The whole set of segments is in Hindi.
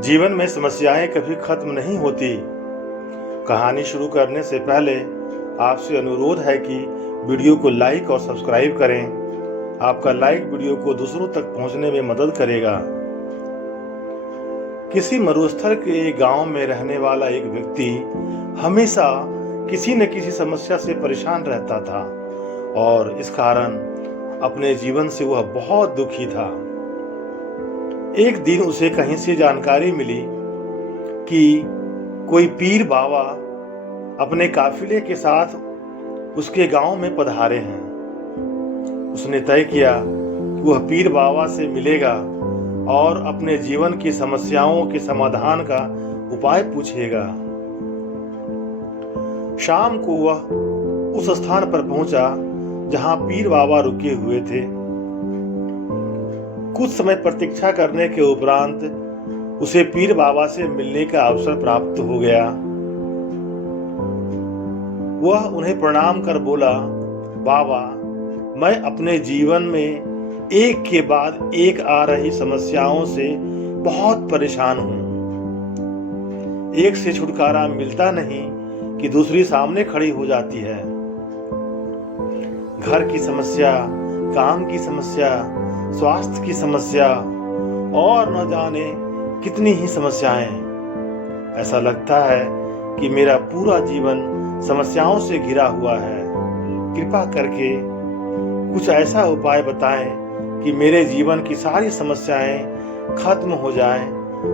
जीवन में समस्याएं कभी खत्म नहीं होती। कहानी शुरू करने से पहले आपसे अनुरोध है कि वीडियो को लाइक और सब्सक्राइब करें। आपका लाइक वीडियो को दूसरों तक पहुंचने में मदद करेगा। किसी मरुस्थल के गांव में रहने वाला एक व्यक्ति हमेशा किसी न किसी समस्या से परेशान रहता था और इस कारण अपने जीवन से वह बहुत दुखी था। एक दिन उसे कहीं से जानकारी मिली कि कोई पीर बाबा अपने काफिले के साथ उसके गांव में पधारे हैं। उसने तय किया कि वह पीर बाबा से मिलेगा और अपने जीवन की समस्याओं के समाधान का उपाय पूछेगा। शाम को वह उस स्थान पर पहुंचा जहां पीर बाबा रुके हुए थे। कुछ समय प्रतीक्षा करने के उपरांत उसे पीर बाबा से मिलने का अवसर प्राप्त हो गया। वह उन्हें प्रणाम कर बोला, बाबा, मैं अपने जीवन में एक के बाद एक आ रही समस्याओं से बहुत परेशान हूं। एक से छुटकारा मिलता नहीं कि दूसरी सामने खड़ी हो जाती है। घर की समस्या, काम की समस्या, स्वास्थ्य की समस्या और न जाने कितनी ही समस्याएं। ऐसा लगता है कि मेरा पूरा जीवन समस्याओं से घिरा हुआ है। कृपा करके कुछ ऐसा उपाय बताएं कि मेरे जीवन की सारी समस्याएं खत्म हो जाएं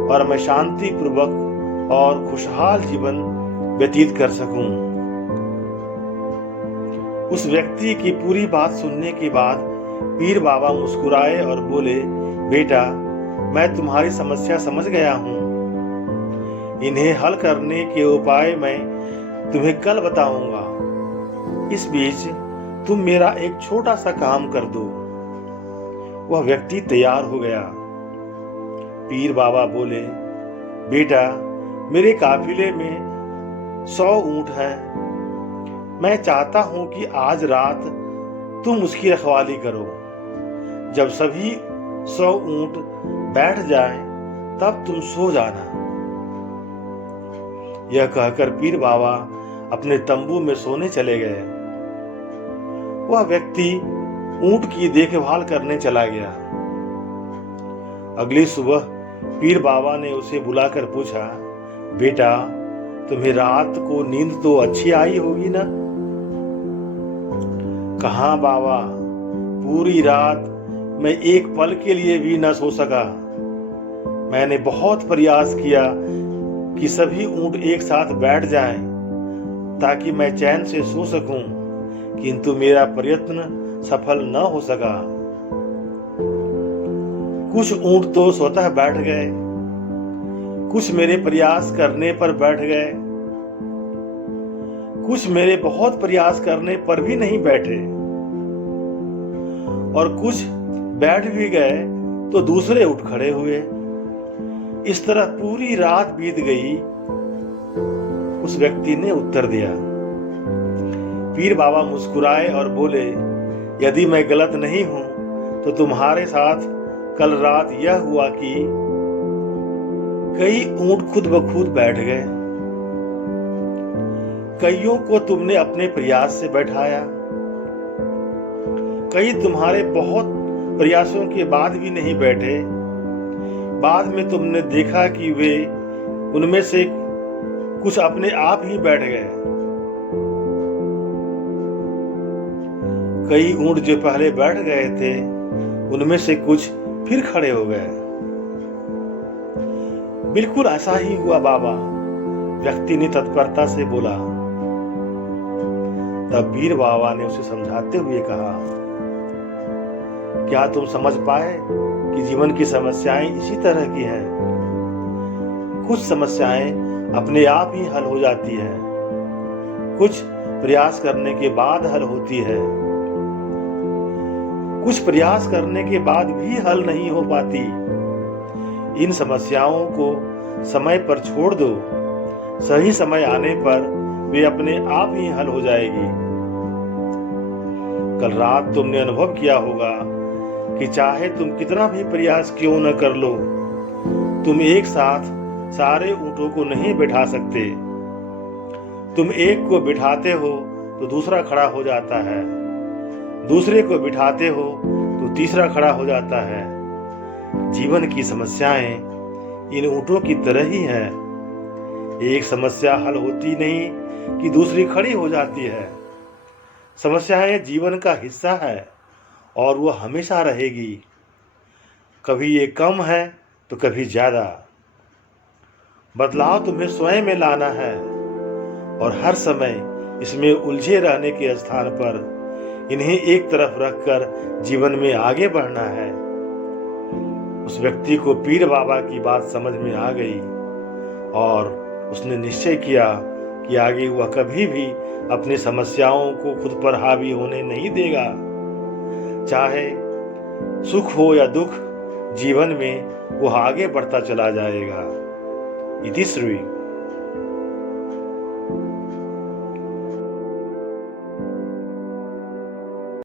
और मैं शांति पूर्वक और खुशहाल जीवन व्यतीत कर सकूं। उस व्यक्ति की पूरी बात सुनने के बाद पीर बाबा मुस्कुराए और बोले, बेटा, मैं तुम्हारी समस्या समझ गया हूं। इन्हें हल करने के उपाय मैं तुम्हें कल बताऊंगा। इस बीच तुम मेरा एक छोटा सा काम कर दो। वह व्यक्ति तैयार हो गया। पीर बाबा बोले, बेटा, मेरे काफिले में 100 ऊंट हैं। मैं चाहता हूं कि आज रात तुम उसकी रखवाली करो। जब सभी 100 ऊंट बैठ जाएं, तब तुम सो जाना। यह कहकर पीर बाबा अपने तंबू में सोने चले गए। वह व्यक्ति ऊंट की देखभाल करने चला गया। अगली सुबह पीर बाबा ने उसे बुलाकर पूछा, बेटा, तुम्हें रात को नींद तो अच्छी आई होगी ना? कहाँ बाबा, पूरी रात मैं एक पल के लिए भी न सो सका। मैंने बहुत प्रयास किया कि सभी ऊंट एक साथ बैठ जाएं ताकि मैं चैन से सो सकूं, किंतु मेरा प्रयत्न सफल न हो सका। कुछ ऊंट तो स्वतः बैठ गए, कुछ मेरे प्रयास करने पर बैठ गए, कुछ मेरे बहुत प्रयास करने पर भी नहीं बैठे और कुछ बैठ भी गए तो दूसरे उठ खड़े हुए। इस तरह पूरी रात बीत गई। उस व्यक्ति ने उत्तर दिया। पीर बाबा मुस्कुराए और बोले, यदि मैं गलत नहीं हूं तो तुम्हारे साथ कल रात यह हुआ कि कई ऊंट खुद ब खुद बैठ गए। कईयों को तुमने अपने प्रयास से बैठाया। कई तुम्हारे बहुत प्रयासों के बाद भी नहीं बैठे। बाद में तुमने देखा कि वे उनमें से कुछ अपने आप ही बैठ गए। कई ऊंट जो पहले बैठ गए थे, उनमें से कुछ फिर खड़े हो गए। बिल्कुल ऐसा ही हुआ बाबा, व्यक्ति ने तत्परता से बोला। तब पीर बाबा ने उसे समझाते हुए कहा, क्या तुम समझ पाए कि जीवन की समस्याएं इसी तरह की हैं? कुछ समस्याएं अपने आप ही हल हो जाती हैं, कुछ प्रयास करने के बाद हल होती है, कुछ प्रयास करने के बाद भी हल नहीं हो पाती। इन समस्याओं को समय पर छोड़ दो। सही समय आने पर वे अपने आप ही हल हो जाएगी। कल रात तुमने अनुभव किया होगा कि चाहे तुम कितना भी प्रयास क्यों न कर लो, तुम एक साथ सारे ऊँटों को नहीं बिठा सकते। तुम एक को बिठाते हो तो दूसरा खड़ा हो जाता है, दूसरे को बिठाते हो तो तीसरा खड़ा हो जाता है। जीवन की समस्याएं इन ऊँटों की तरह ही हैं। एक समस्या हल होती नहीं कि दूसरी खड़ी हो जाती है। समस्याएं जीवन का हिस्सा है और वो हमेशा रहेगी। कभी ये कम है तो कभी ज़्यादा। बदलाव तुम्हें स्वयं में लाना है और हर समय इसमें उलझे रहने के स्थान पर इन्हें एक तरफ रखकर जीवन में आगे बढ़ना है। उस व्यक्ति को पीर बाबा की बात समझ में आ गई और उसने निश्चय किया कि आगे वह कभी भी अपनी समस्याओं को खुद पर हावी होने नहीं देगा। चाहे सुख हो या दुख, जीवन में वह आगे बढ़ता चला जाएगा। इति श्री।